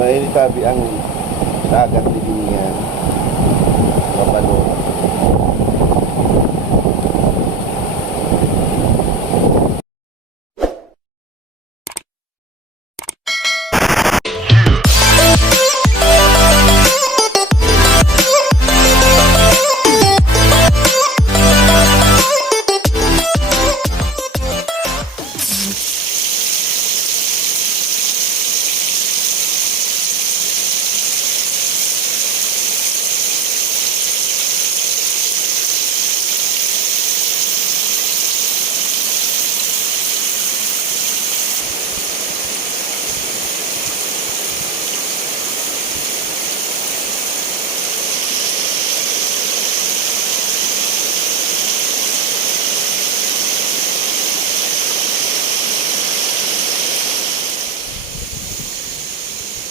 Mainit sabi ang dagat din niya. Mapano.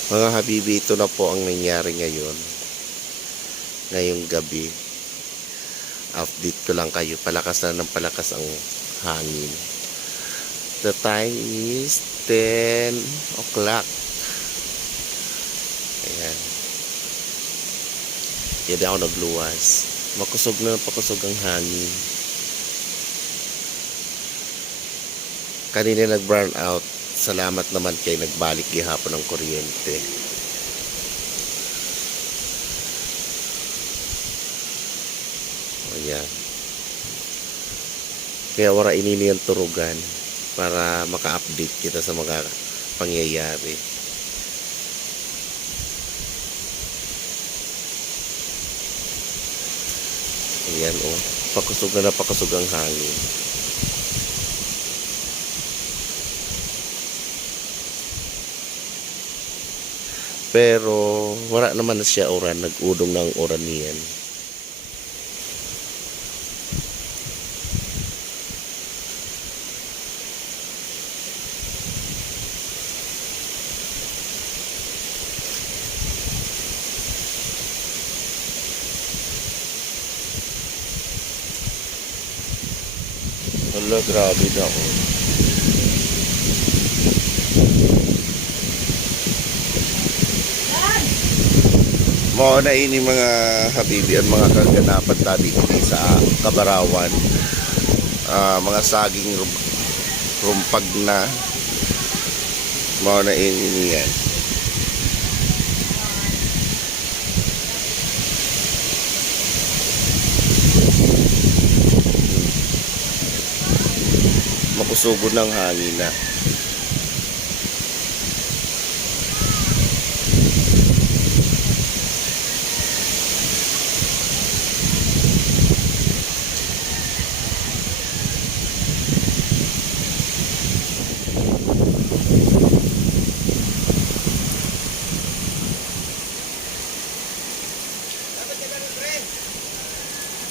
Mga habibi, ito na po ang nangyari ngayon. Ngayong gabi. Update ko lang kayo. Palakas na ng palakas ang hangin. The time is 10 o'clock. Ayan. Hindi ako nagluwas. Makusog na pakusog ang hangin. Kanina nag-brown out. Salamat naman kay nagbalik gihapon ng kuryente. Ayan. Kaya wala inini ang turugan para maka-update kita sa mga pangyayari. Ayan oh. Pakusog na pakusog ang hangin. Pero wala naman na siya oran, nag-udong ng oran niyan. Wala, grabe na ako. Mao na ini mga habibi at mga kaganapan tadi sa Kabarawan. Mga saging rumpag na. Mao na ini yan. Makusugo ng hangin na.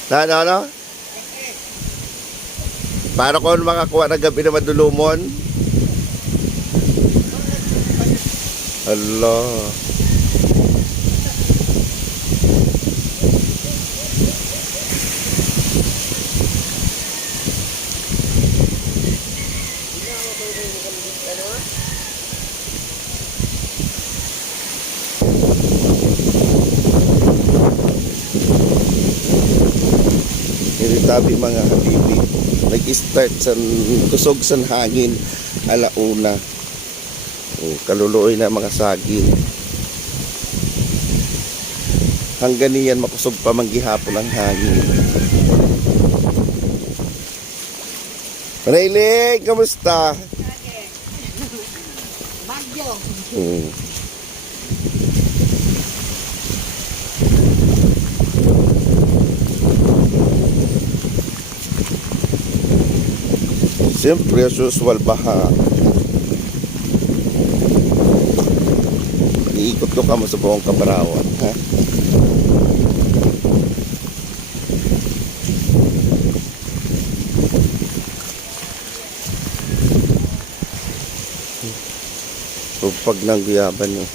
No? Para ko makakuha ng gabi na madulumon? Allah. Tabi mga habibi, nag-start sa kusog sa hangin alauna. Kaluluoy na mga saging. Hanggang niyan makusog pa manggihapon ang hangin. Panailig, kamusta? Bagyo. Siyempre, as usual, baha. Iikot ko kamo sa buong Kabarawan, ha? Pag nangguyaban nyo.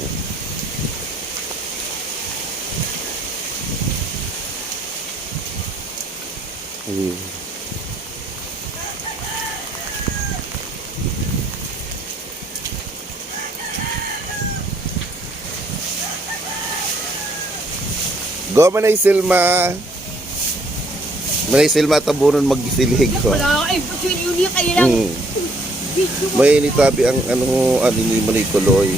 Go Manay Silma. Manay Silma tabunon magsilig ko. Wala ka, patuloy yun niya kayo lang. May nitabi ang ano ni Manay Kuloy.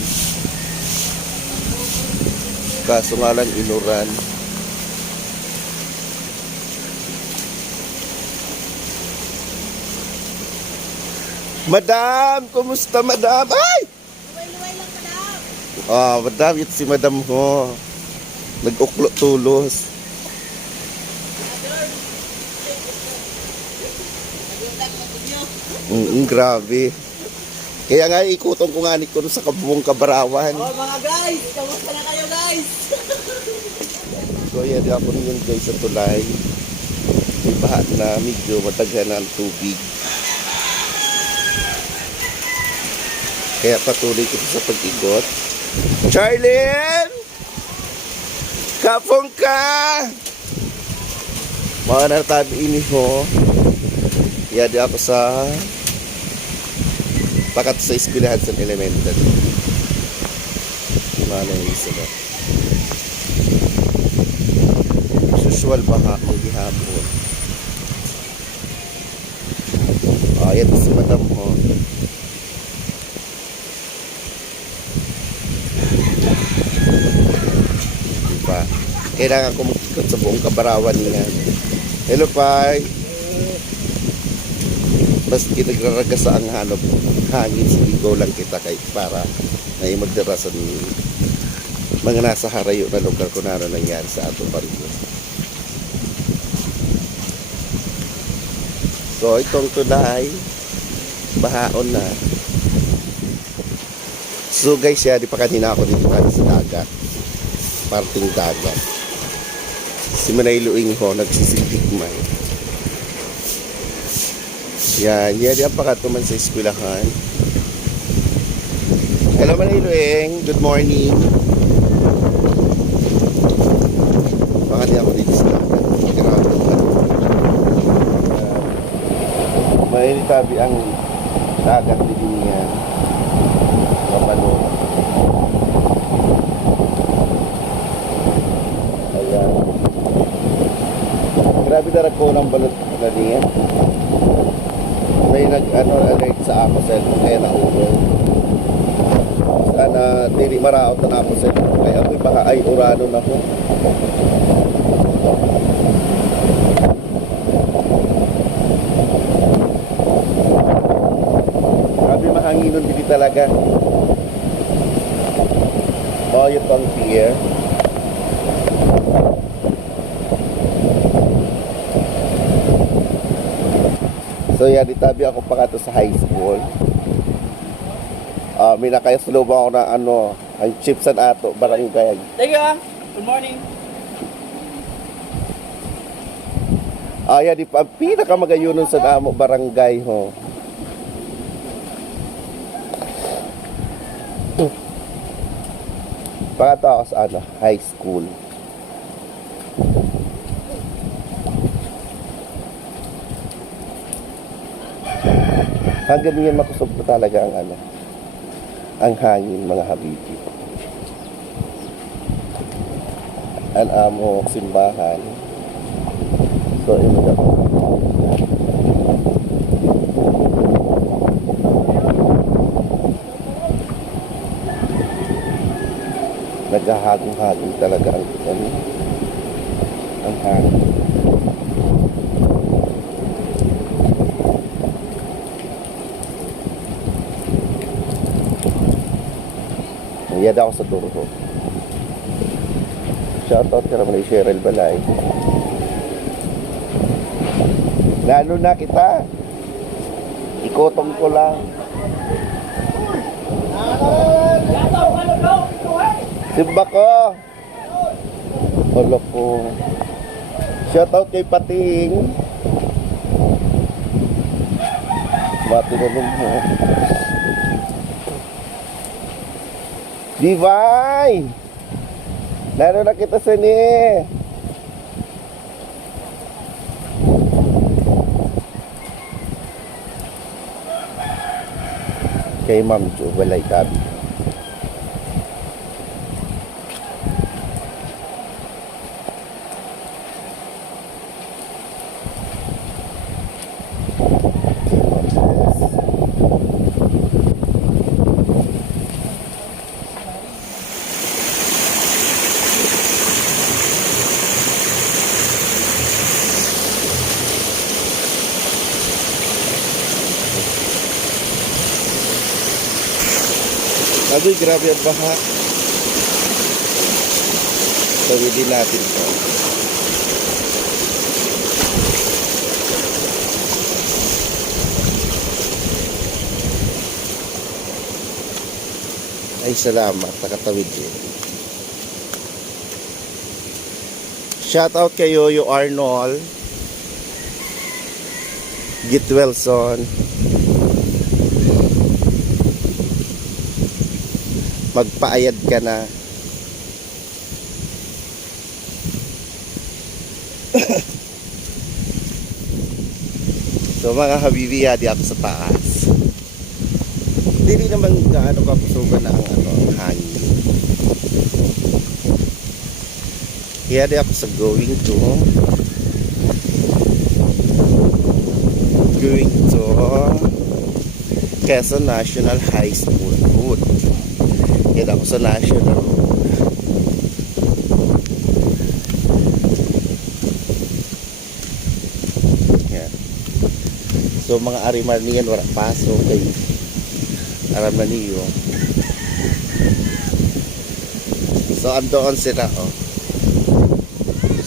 Kaso nga lang inuran. Madam! Kumusta, madam? Ay! Luway-luway lang, madam. Madam, ito si madam ko. Nag-uklo tulos. Grabe. Kaya nga ikuton ko nga ni ko sa kabuong Kabarawan. Oh, mga guys, kamusta na kayo, guys? So, yan ako yun guys sa tulay. May baha na medyo mataghan na ang tubig. Kaya patuloy ko sa pag-ikot. Charlene! Kapong ka! Mga naratabi ini ho. Kaya di ako sa pakat sa eskwelahan sa elementary. Mga nangisa na. Usual baha mo gihapon. Yan si madam ho. Diba? Kailangan ko mag-ikot sa buong Kabarawan niya. Hello, Pai. Basta nagraraga sa ang hanap hangin, sigaw lang kita kay para na magdara sa mga nasa harayo na lugar kung ano nangyari sa atong baryo. So, itong tulay, bahaon na. So guys, di pa kanina ako dito sa dagat. Parting dagat. Si Manay Luing ho, nagsisildigmay. Yan, di ang pakatuman sa eskwelahan. Hello Manay Luing, good morning. Baka di ako dito sa dagat. May tabi ang dagat din niya. Kapalo. Ayan. Grabe na ko ng balot na niya. May nag-alert sa ako sa kaya naulong. Sana dili maraot na ako sa kaya ako'y baka ay urano na ko. Grabe mahanginon dili talaga. Yung pang pier. So yan, itabi ako pa kato sa high school. May nakayasloba ako na ang Chipsan ato, barangay. Thank you, good morning. Yan, pinakamagayunon sa namo barangay ho. Pagkato ako sa high school. Hanggang yan makusog na talaga ang hangin mga habibi. Ang amo simbahan. So, ito naghahagong-hagong talaga ang hangin. Nangyada ako sa Turho. Shoutout ka naman kay Cheryl Balay. Lalo na kita. Ikotong ko lang. Simba ko. Holo ko. Shoutout kay Pating. Bati na nun mo. Divine! Lalo na kita sa ni. Kay Ma'am Jo, walay tabi. Agoy, grabe ang baha. Tawidin natin to. Ay, salamat. Nakatawid din. Shout out kay Yoyo Arnold. Git Wilson. Magpaayad ka na. So mga habibi, di ako sa taas. Hindi naman gaano kapusugan na ang hangin. Kaya di ako sa going to Quezon National High School Road. Kaya ako sa National Road. Yan. So mga arimar niyan wala pasok kay aram na niyo. So andoon sila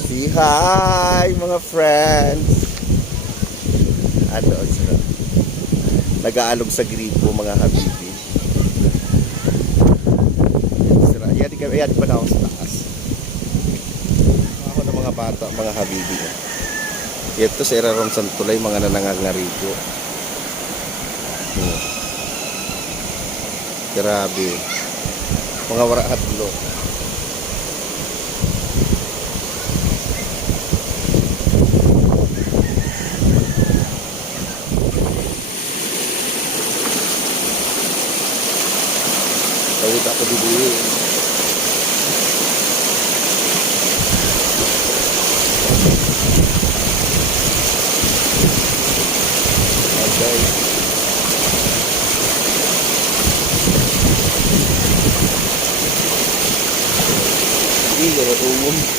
Say hi mga friends. Andoon sila. Nag-aalog sa gripo mga habibi. Sila, yan pa na ako sa taas. Ako ng mga bata, mga habibi. Ito sa Eraron Santulay, mga nanangangarigo. Grabe. Mga warahatlo. Tawid ako dito. Okay. Hindi, umum.